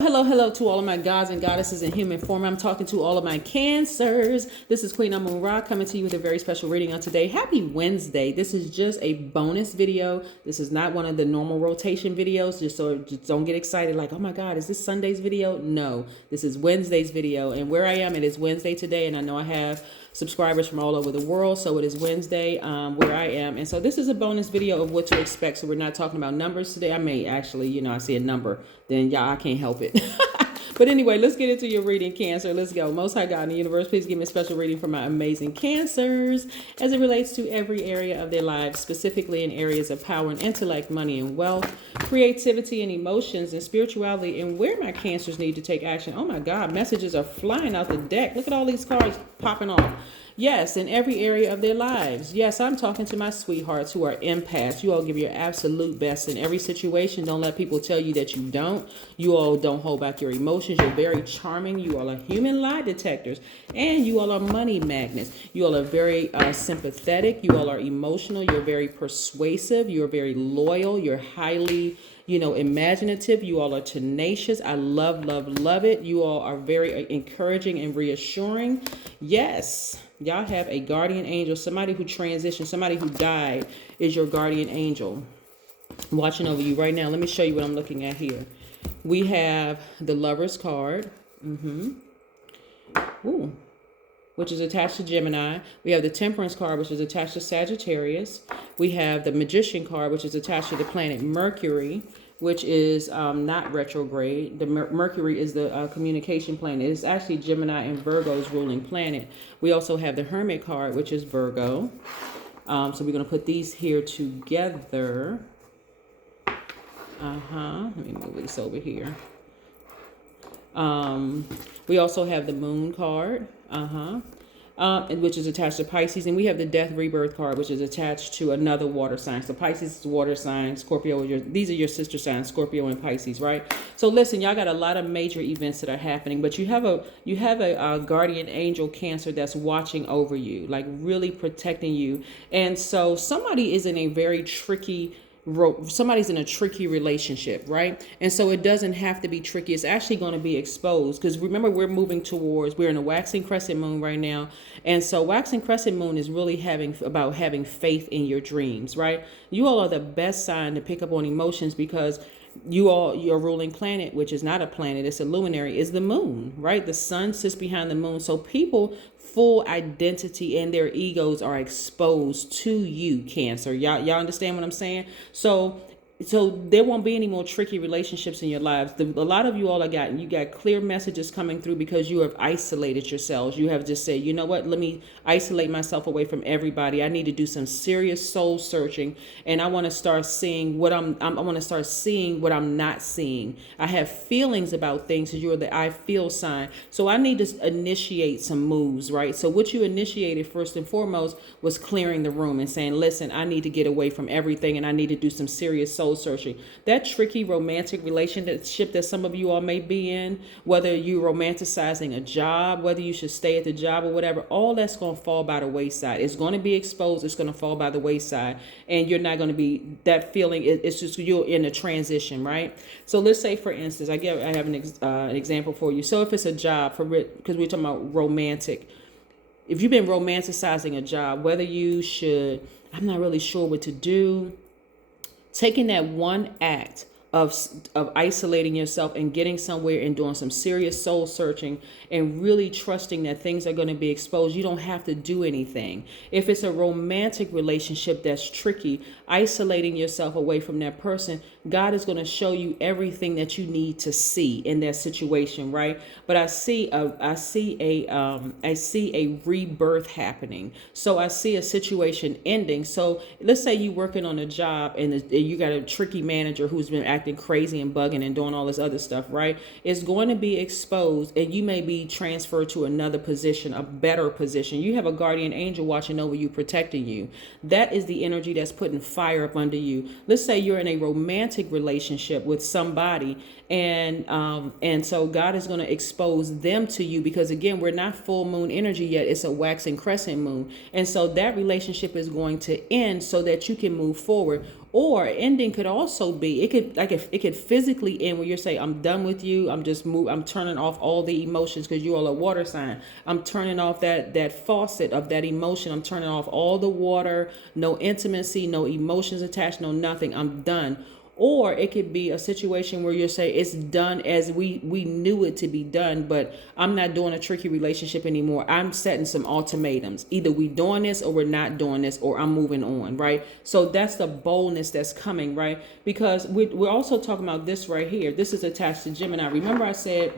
Hello to all of my gods and goddesses in human form. I'm talking to all of my cancers. This is Queen Amun Ra coming to you with a very special reading on today. Happy Wednesday. This is just a bonus video. This is not one of the normal rotation videos. Just don't get excited like, oh my God, is this Sunday's video? No, this is Wednesday's video. And where I am, it is Wednesday today. And I know I have subscribers from all over the world. So it is Wednesday where I am. And so this is a bonus video of what to expect. So we're not talking about numbers today. I may actually, I see a number, then y'all, I can't help it. But anyway, let's get into your reading, Cancer. Let's go. Most High God in the universe, please give me a special reading for my amazing Cancers as it relates to every area of their lives, specifically in areas of power and intellect, money and wealth, creativity and emotions and spirituality, and where my Cancers need to take action. Oh my God, messages are flying out the deck. Look at all these cards popping off. Yes, in every area of their lives. Yes, I'm talking to my sweethearts who are empaths. You all give your absolute best in every situation. Don't let people tell you that you don't. You all don't hold back your emotions. You're very charming. You all are human lie detectors. And you all are money magnets. You all are very sympathetic. You all are emotional. You're very persuasive. You're very loyal. You're highly imaginative. You all are tenacious. I love it. You all are very encouraging and reassuring. Yes, y'all have a guardian angel, somebody who transitioned, somebody who died is your guardian angel watching over you right now. Let me show you what I'm looking at here. We have the Lover's card, which is attached to Gemini. We have the Temperance card, which is attached to Sagittarius. We have the Magician card, which is attached to the planet Mercury, which is not retrograde. The Mercury is the communication planet. It's actually Gemini and Virgo's ruling planet. We also have the Hermit card, which is Virgo. So we're going to put these here together. Let me move this over here. We also have the Moon card. Which is attached to Pisces, and we have the Death Rebirth card, which is attached to another water sign. So Pisces is water sign, Scorpio these are your sister signs, Scorpio and Pisces, right? So listen, y'all got a lot of major events that are happening, but you have a guardian angel, Cancer, that's watching over you, like really protecting you. And so somebody is in a very somebody's in a tricky relationship, right? And so it doesn't have to be tricky. It's actually going to be exposed, because remember, we're in a waxing crescent moon right now. And so waxing crescent moon is really about having faith in your dreams, right? You all are the best sign to pick up on emotions, because your ruling planet, which is not a planet, it's a luminary, is the moon, right? The sun sits behind the moon. So people full identity and their egos are exposed to you, Cancer. Y'all understand what I'm saying? So there won't be any more tricky relationships in your lives. A lot of you all you got clear messages coming through, because you have isolated yourselves. You have just said, you know what, let me isolate myself away from everybody. I need to do some serious soul searching, and I want to start seeing what I want to start seeing what I'm not seeing. I have feelings about things, because you're the I feel sign. So I need to initiate some moves, right? So what you initiated first and foremost was clearing the room and saying, listen, I need to get away from everything, and I need to do some serious soul searching. That tricky romantic relationship that some of you all may be in, whether you're romanticizing a job, whether you should stay at the job or whatever, all that's going to fall by the wayside. It's going to be exposed. It's going to fall by the wayside, and you're not going to be that feeling. It's just you're in a transition, right? So let's say, for instance, I have an example for you. So if it's a job, because we're talking about romantic, if you've been romanticizing a job, whether you should, I'm not really sure what to do. Taking that one act of isolating yourself and getting somewhere and doing some serious soul searching and really trusting that things are going to be exposed. You don't have to do anything. If it's a romantic relationship that's tricky, isolating yourself away from that person, God is going to show you everything that you need to see in that situation, right? But I see a rebirth happening. So I see a situation ending. So let's say you're working on a job and you got a tricky manager who's been acting crazy and bugging and doing all this other stuff, right? It's going to be exposed, and you may be transferred to another position, a better position. You have a guardian angel watching over you, protecting you. That is the energy that's putting fire up under you. Let's say you're in a romantic relationship with somebody, and so God is going to expose them to you, because again, we're not full moon energy yet. It's a waxing crescent moon, and so that relationship is going to end so that you can move forward. Or ending could also be, it could, like, if it could physically end where you're saying, I'm done with you, I'm turning off all the emotions, because you all are water sign. I'm turning off that faucet of that emotion. I'm turning off all the water, no intimacy, no emotions attached, no nothing. I'm done. Or it could be a situation where you're saying it's done as we knew it to be done, but I'm not doing a tricky relationship anymore. I'm setting some ultimatums. Either we doing this or we're not doing this, or I'm moving on, right? So that's the boldness that's coming, right? Because we're also talking about this right here. This is attached to Gemini. Remember I said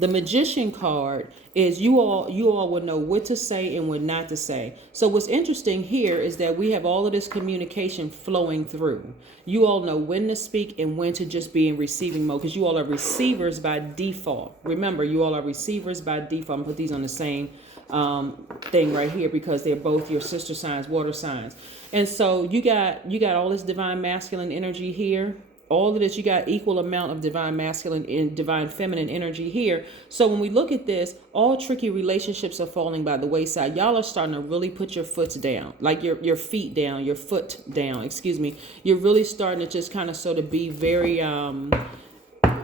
the Magician card is you all would know what to say and what not to say. So what's interesting here is that we have all of this communication flowing through. You all know when to speak and when to just be in receiving mode, because you all are receivers by default. Remember, you all are receivers by default. I'm gonna put these on the same thing right here, because they're both your sister signs, water signs. And so you got all this divine masculine energy here. All of this, you got equal amount of divine masculine and divine feminine energy here. So when we look at this, all tricky relationships are falling by the wayside. Y'all are starting to really put your foot down, like your feet down, your foot down, excuse me. You're really starting to just kind of sort of be very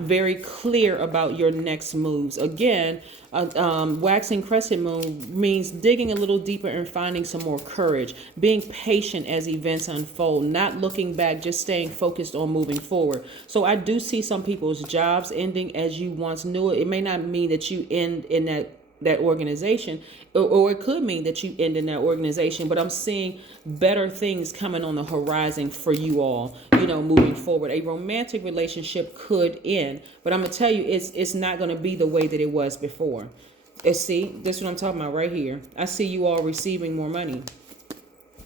very clear about your next moves. Again, waxing crescent moon means digging a little deeper and finding some more courage, being patient as events unfold, not looking back, just staying focused on moving forward. So I do see some people's jobs ending as you once knew it. It may not mean that you end in that organization, or it could mean that you end in that organization, but I'm seeing better things coming on the horizon for you all, moving forward. A romantic relationship could end, but I'm gonna tell you, it's not gonna be the way that it was before. See, this is what I'm talking about right here. I see you all receiving more money,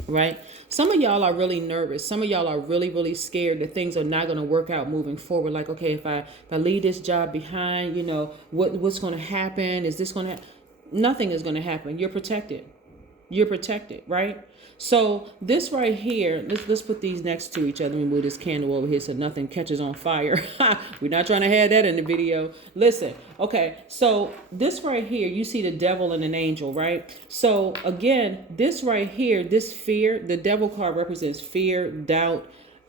right? Some of y'all are really nervous. Some of y'all are really, really scared that things are not going to work out moving forward. Like, okay, if I leave this job behind, what's going to happen? Is this going to nothing is going to happen. You're protected. You're protected, right? So this right here, let's put these next to each other. Let me move this candle over here so nothing catches on fire. We're not trying to have that in the video. Listen, okay, so this right here, you see the devil and an angel, right? So again, this right here, this fear, the devil card represents fear, doubt,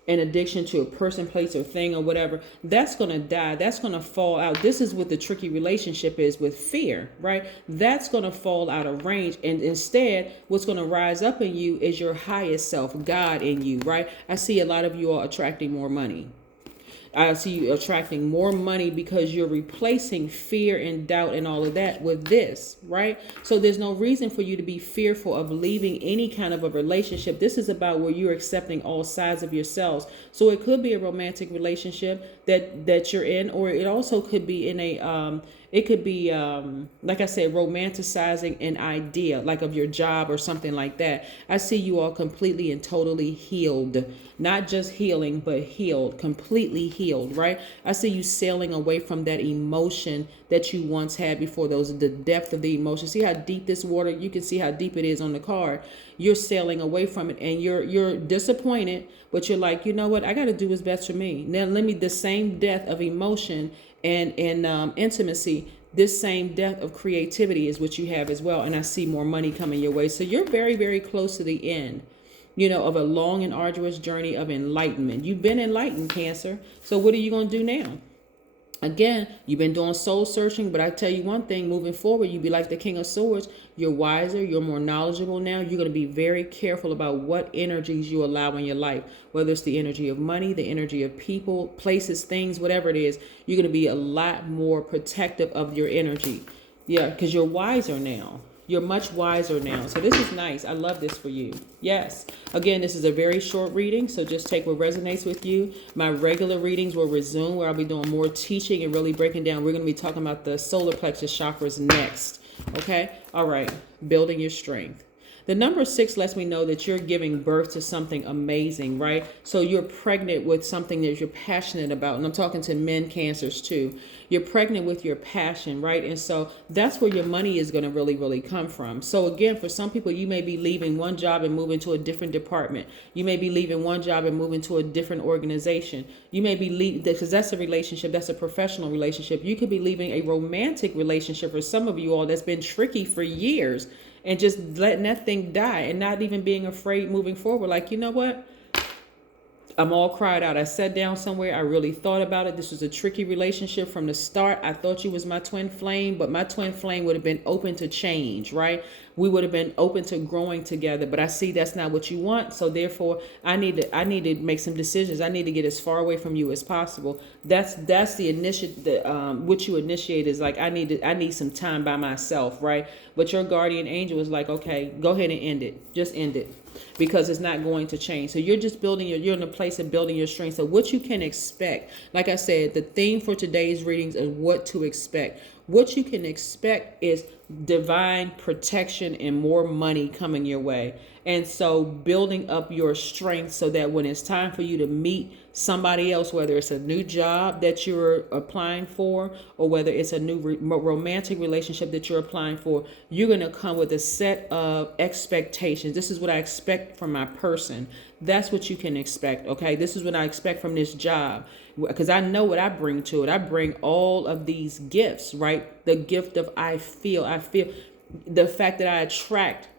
an addiction to a person, place, or thing, or whatever. That's going to die. That's going to fall out. This is what the tricky relationship is with fear, right? That's going to fall out of range. And instead, what's going to rise up in you is your highest self, God in you, right? I see a lot of you are attracting more money. I see you attracting more money because you're replacing fear and doubt and all of that with this, right? So there's no reason for you to be fearful of leaving any kind of a relationship. This is about where you're accepting all sides of yourselves. So it could be a romantic relationship that you're in, or it also could be in a it could be, like I said, romanticizing an idea, like of your job or something like that. I see you all completely and totally healed. Not just healing, but healed, completely healed, right? I see you sailing away from that emotion that you once had before. The depth of the emotion. See how deep this water, you can see how deep it is on the card. You're sailing away from it, and you're disappointed, but you're like, you know what? I got to do what's best for me. Now, the same depth of emotion and intimacy, this same depth of creativity is what you have as well. And I see more money coming your way. So you're very, very close to the end, of a long and arduous journey of enlightenment. You've been enlightened, Cancer. So what are you going to do now? Again, you've been doing soul searching, but I tell you one thing, moving forward, you be like the King of Swords. You're wiser, you're more knowledgeable now. You're going to be very careful about what energies you allow in your life, whether it's the energy of money, the energy of people, places, things, whatever it is. You're going to be a lot more protective of your energy. Yeah, because you're wiser now. You're much wiser now. So this is nice. I love this for you. Yes. Again, this is a very short reading, so just take what resonates with you. My regular readings will resume, where I'll be doing more teaching and really breaking down. We're going to be talking about the solar plexus chakras next. Okay? All right. Building your strength. The number 6 lets me know that you're giving birth to something amazing, right? So you're pregnant with something that you're passionate about. And I'm talking to men Cancers too. You're pregnant with your passion, right? And so that's where your money is going to really, really come from. So again, for some people, you may be leaving one job and moving to a different department. You may be leaving one job and moving to a different organization. You may be leaving, because that's a relationship, that's a professional relationship. You could be leaving a romantic relationship for some of you all that's been tricky for years, and just letting that thing die and not even being afraid moving forward. Like, you know what? I'm all cried out. I sat down somewhere. I really thought about it. This was a tricky relationship from the start. I thought you was my twin flame, but my twin flame would have been open to change, right? We would have been open to growing together, but I see that's not what you want. So therefore, I need to make some decisions. I need to get as far away from you as possible. That's the initiative. What you initiate is like I need some time by myself, right? But your guardian angel is like, okay, go ahead and end it. Just end it, because it's not going to change. So you're just you're in a place of building your strength. So what you can expect, like I said, the theme for today's readings is what to expect. What you can expect is divine protection and more money coming your way. And so building up your strength so that when it's time for you to meet somebody else, whether it's a new job that you're applying for or whether it's a new romantic relationship that you're applying for, you're going to come with a set of expectations. This is what I expect from my person. That's what you can expect. Okay. This is what I expect from this job, because I know what I bring to it. I bring all of these gifts, right? The gift of I feel the fact that I attract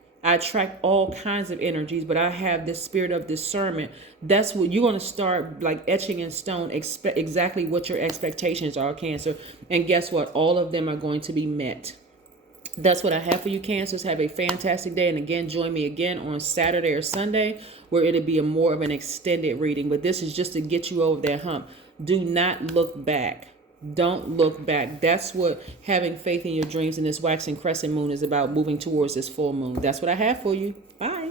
all kinds of energies, but I have this spirit of discernment. That's what you're going to start like etching in stone, exactly what your expectations are, Cancer. And guess what? All of them are going to be met. That's what I have for you, Cancers. Have a fantastic day. And again, join me again on Saturday or Sunday, where it'll be more of an extended reading. But this is just to get you over that hump. Do not look back. Don't look back. That's what having faith in your dreams and this waxing crescent moon is about, moving towards this full moon. That's what I have for you. Bye.